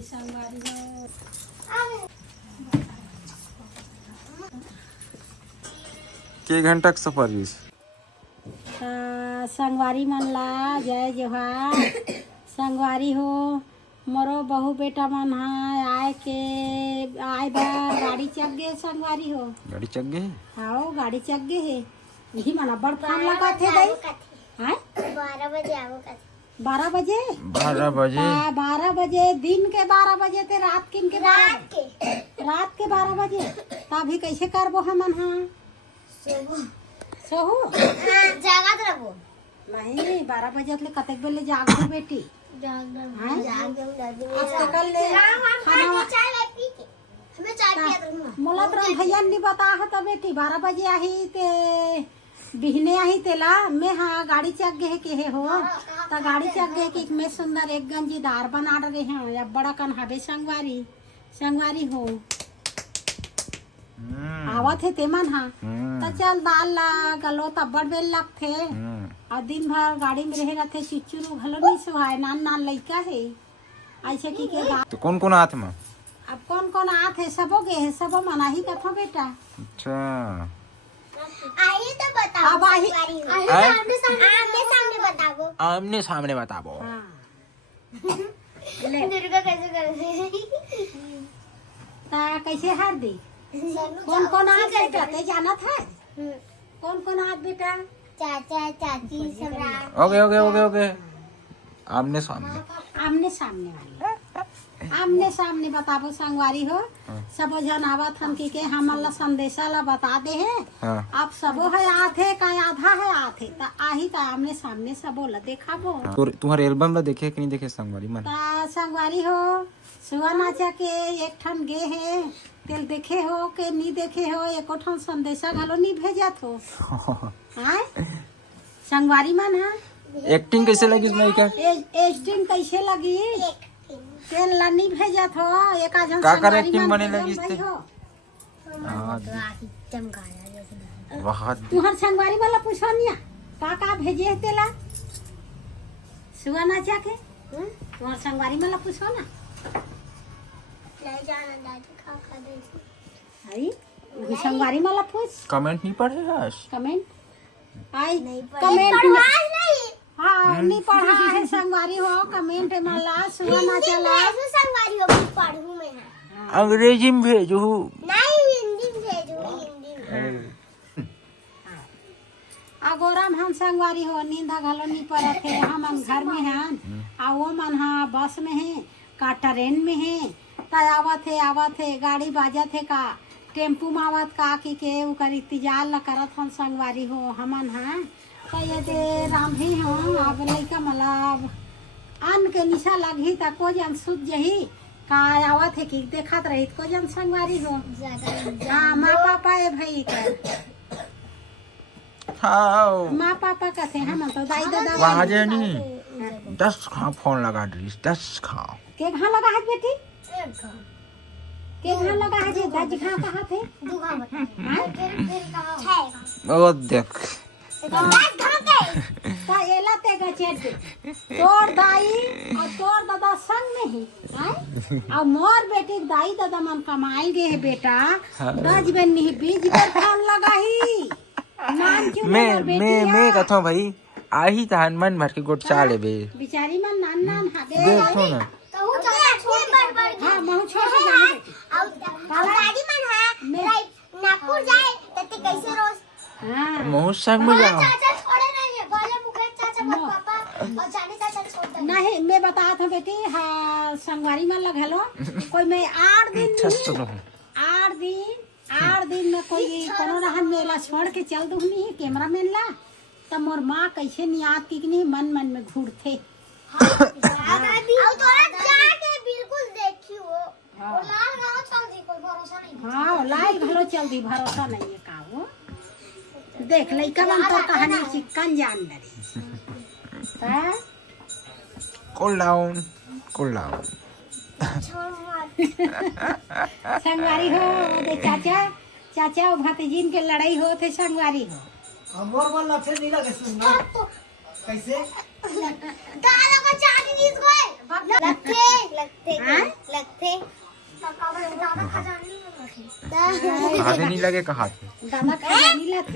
संगवारी हो के घंटा का सफर है संगवारी मन ला जय जोहार। संगवारी हो मोरो बहू बेटा मन आए बा गाड़ी चक गए। संगवारी हो गाड़ी चक गए। हाँ गाड़ी चक गए है यही मन बड़ फान लगा थे गई। 12 बजे आओ। 12 बजे 12 बजे दिन के 12 बजे ते रात किन के रात के 12 बजे तभी कैसे करबो हमन। हाँ सोहू जागत रहो नहीं 12 बजे ले कतक बेले जागो बेटी। मोला तो भैया नहीं बता था बेटी 12 बजे आई ते बिहने आई तेला मैं हाँ गाड़ी चक गए के हो तो गाड़ी चक गए कि मैं सुंदर एक गंजीदार बना रहे हैं या बड़ा कन हबे संगवारी हो आवत है ते मन हाँ तो चल दाल ला गलो तब बड़ बेल लगथे और दिन भर गाड़ी में रहे रहते चिचुरू घलो नहीं सुहाए नान लइका है ऐसे की के तो कौन आत में अब कौन आत है सबो गे है सबो मना ही कथो बेटा। अच्छा आइए तो बताओ अब आई आमने सामने बताओ। आमने सामने बताओ। हाँ दुर्गा कैसे करते हैं ता कैसे हार दी कौन आत बेटा ते जाना था कौन आत बेटा। चाचा चाची सब ओके आमने सामने बताबो संगवारी हो सबो जन आवत हन की के हमन ला संदेशा ला बता दे है। हाँ। आप सबो है आथे का आधा है आथे ता आही ता आमने सामने सबो ला देखाबो। तुम्हारे एल्बम ला देखे कि नहीं देखे संगवारी मन ता संगवारी हो सुआ नाचा के एक ठन गे है तेल देखे हो के नहीं देखे हो एको ठन संदेशा घलो नहीं भेजत हो। हाय संगवारी मन है एक्टिंग कैसे लगी इस लड़का एक्टिंग कैसे लगी तेल ला नहीं भेजत हो एक आजन का कर संगवारी एक्टिंग मन बने भेजम लगी भाई हो। वाह तुहर संगवारी वाला पूछनिया का भेजे है तेला सुआ नाचा के तुहर संगवारी वाला पूछो ना नहीं जाना दादी खा दे आई वही संगवारी वाला पूछ कमेंट नहीं पढ़े हस कमेंट आई कमेंट कमेंट हाँ नहीं पढ़ा है संगवारी हो कमेंट मला सुआ नाचा ला ऐसे संगवारी हो पढ़ू में है अंग्रेजी में भेजू नहीं हिंदी में भेजू हिंदी में। अगोरम हम संगवारी हो नींदा घलो नहीं पड़त है हम घर में हैं आ वो मन हाँ बस में है का ट्रेन में है ता आवत है गाड़ी बाजत है का टेम्पू में आवत का की के उकर इंतजार ला करत हम संगवारी हो हमन हाँ तो ये दे राम ही हो अब लइका मतलब अन्न के निशा लगी ता को जन सुध जही का आवत है कि देखत रही को जन संगवारी हो हाँ माँ पापा है भाई कर हाँ माँ पापा का थे हम तो दाई दादा वहाँ जे नहीं 10 खा फोन लगा दी 10 खा के कहाँ लगा है बेटी के कहाँ लगा है जे दज कहाँ कहाँ थे वो देख ता एला ते गचेट तोर दाई और तोर दादा संग में ही हैं और मोर बेटी दाई दादा मन कमाई गे है बेटा दज बन नहीं बीज पर फोन लगा ही मान क्यों मैं कथो भाई आही त हनुमान भर के गोट चाले बे बिचारी मन नान हबे देखो ना हां महु छोड़ जा दादी मन है नागपुर जाए तते कैसे रोज हां मोह संग में जाओ चाचा छोड़े नहीं है भले मुकेश चाचा पापा और जाने चाचा छोड़ता नहीं मैं बता था बेटी हाँ संगवारी में लगलो कोई मैं 8 दिन 8 दिन में कोई कोनो रहन मेला छोड़ के चल दूँ नहीं कैमरा मैन ला तब मोर माँ कैसे नियात की नहीं मन में घूरते हाँ लाइव घलो चल दी भरोसा नहीं है का वो देख लइका मन तो कहानी चिकन जान डरी हाँ कूल डाउन संगवारी हो दे चाचा और भतीजीन के लड़ाई हो थे संगवारी हो हमर मन लथे नहीं लगे सुनना कैसे गालों का चाटी नीस गए लगते आगे नहीं लगे कहा थे दादा खाना नहीं लाते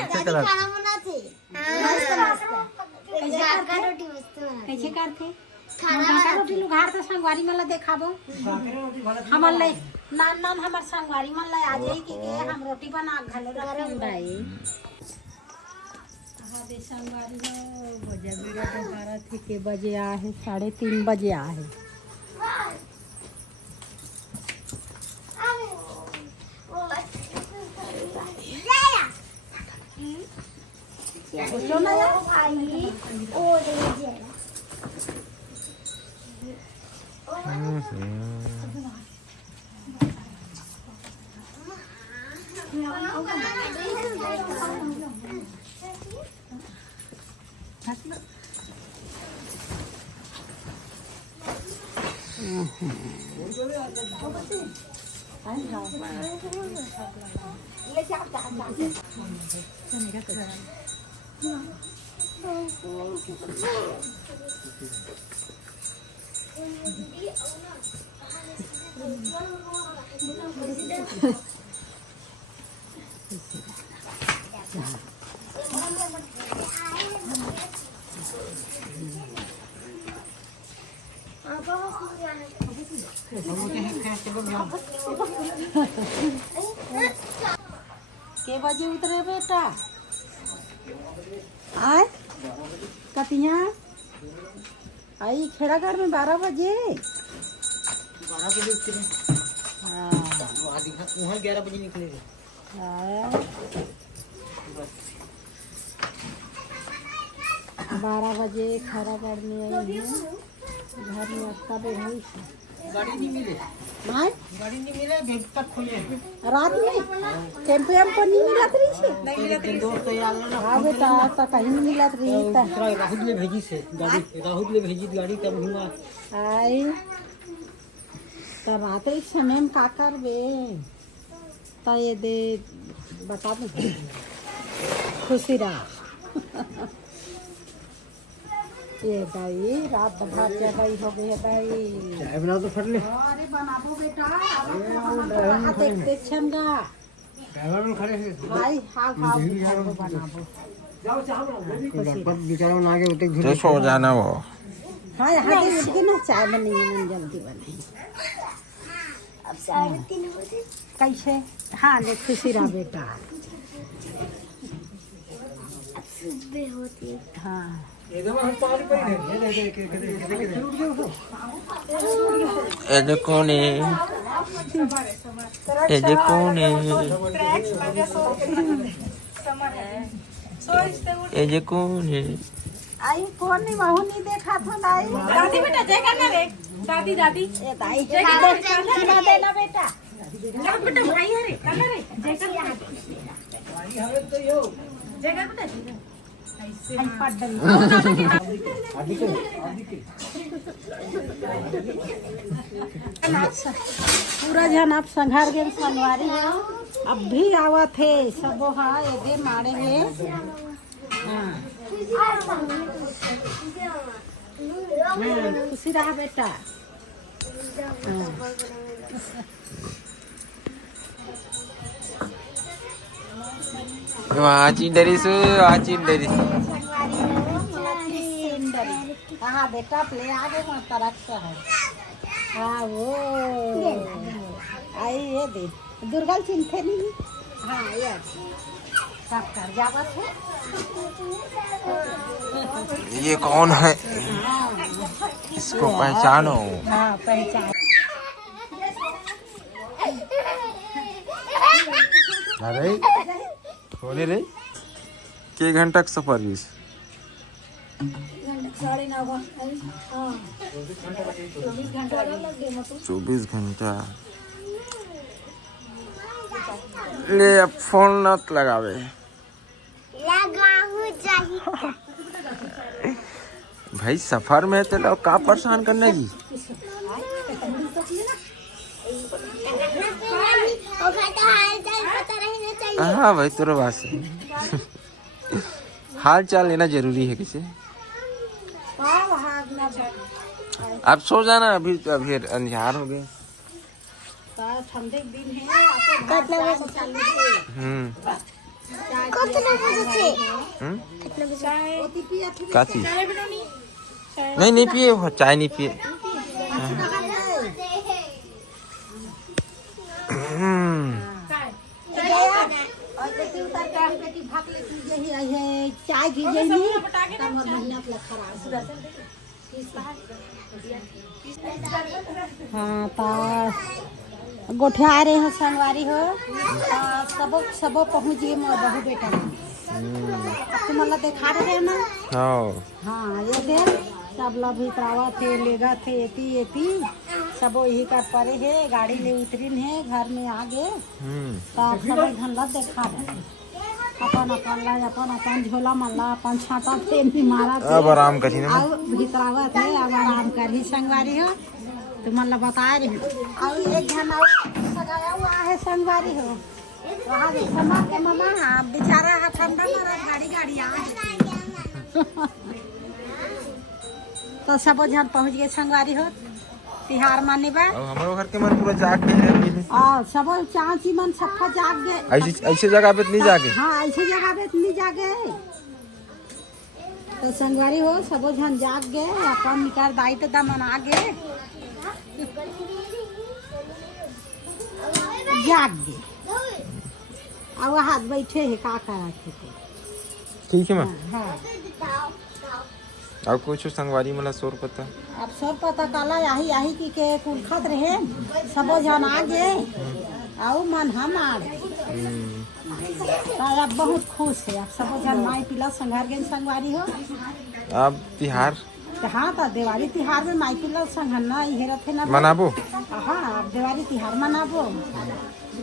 ऐसे चला खाना बनाते का रोटी मस्त बना कैसे करते खाना काका रोटी लुघार तो संगवारी मन ला देखाबो हमन ले नान नान हमर संगवारी मन ला आ जाई कि हम रोटी बना घलो रख भाई हाँ बे संगवारी हो बजे बिरा तो 12 थे के बजे आ है 3:30 बजे आ है बोलो ना यार भाई ओ दे के बजे उतरे बेटा आय कतिया आई खेड़ाघर में 12 बजे 12 बजे उतरे वहाँ 11 बजे निकलेंगे 12 बजे खेड़ाघर में आई हूँ घर में अक्का बैठी गाड़ी नहीं मिले हाँ गाड़ी नहीं मिले बैंक तक खोले रात में टेम्पो एम्पो नहीं मिलत रही छे दोस्त यार ना हाँ बेटा तो कहीं नहीं मिलत रही था राहुल ने भेजी से गाड़ी राहुल ने भेजी गाड़ी तब हुआ आई तो रात एक समय में का करबे तो ये दे बता दे खुशी रहा ये भाई रात भर जगह हो गई है भाई चाय बना तो फट ले अरे बनाबो बेटा देख देख छमगा ड्राइवर में खड़े हैं भाई हाल हाल बनाबो जाओ चाय बना लड़पत बेचारा ना आगे उठे तो सो जाना वो हाँ यहाँ दे उठ के ना चाय बनी मन जल्दी बनी अब 3:30 बजे कैसे हाँ ले खुशी रहा बेटा अब सुबह होती है हाँ एकदम हम पानी पर ही ए जे कौन है ए जे कौन है ए जे कौन है आई कौन नहीं बहू नहीं देखा था दाई दादी बेटा जय करना रे दादी दादी ए दाई जय करना देना बेटा जा बेटा भाई है रे करना रे जय कर गाड़ी हमें तो यो जय कर बेटा ऐसे हम पड़ डरी आदि के पूरा जन आप संघार गेल संगवारी है अब भी आवा थे सब हाँ ये दे मारे में हाँ खुशी रहा बेटा आची डरी से आची डरी हाँ बेटा प्ले आगे वहाँ तरक से है हाँ वो आई ये दे दुर्गल चिंथे नहीं हाँ ये सब कर जावत है ये कौन है इसको पहचानो हाँ पहचान अरे बोले रे के घंटा का सफर है 24 घंटा ले अब फोन नत लगावे लगाहू चाहिए भाई सफर में तो लोग का परेशान करने की हाँ भाई तेरे बात से हाल चाल लेना जरूरी है किसी अब सो जाना अभी तो अभी अंधियार हो गए तो ठंडे के दिन है आपे घर चाय चालू है कितना बजे से कितना बजे चाय ओती पिया थी का चीज नहीं पिए हो, चाय नहीं पिए। और बेटी उतर के हम बेटी भाग ले कीजिए ही है चाय कीजिए नहीं कमर मेहनत लग खराब हाँ तो गोठे आ रहे हो संगवारी हो सबो पहुँच गए मोर बहू बेटा तुम मला देखा रहे ना हाँ ये थे सब लोग भीतरावा थे लेगा थे एती सबो यही कर परे है गाड़ी ले उतरिन है घर में आ गए तब सब धनला देखा रहे अपन झोला मल्ला अपन छाता थे नहीं मारा थे अब आराम करी ना और भीतरावा थे अब आराम करी संगवारी हो तुम मला बता रही और एक घना सजाया हुआ है संगवारी हो वहाँ समा के मामा बेचारा है ठंडा मारा गाड़ी आ तो सब जन पहुँच गए संगवारी हो तिहार माने बा अब हमारो घर के मन पूरा जाग गए हैं और सब चाची मन सबका जाग गए ऐसे जगह पे नहीं जागे। हाँ ऐसे जगह पे नहीं जागे तो संगवारी हो सब जन जाग गए अपन निकर दाई तो दमन आ गए जाग गए अब हाथ बैठे है का करा थे ठीक है माँ। हाँ और कुछ संगवारी मला शोर पता अब सब पता काला यही की के कुल खत रहे सबो जन आ गए आओ मन हम आ गए अब बहुत खुश है अब सबो जन माई पिला संघर गए संगवारी हो अब तिहार हाँ तो दिवाली तिहार में माई पिला संघर ना ये रहते ना मनाबो हाँ अब दिवाली तिहार मनाबो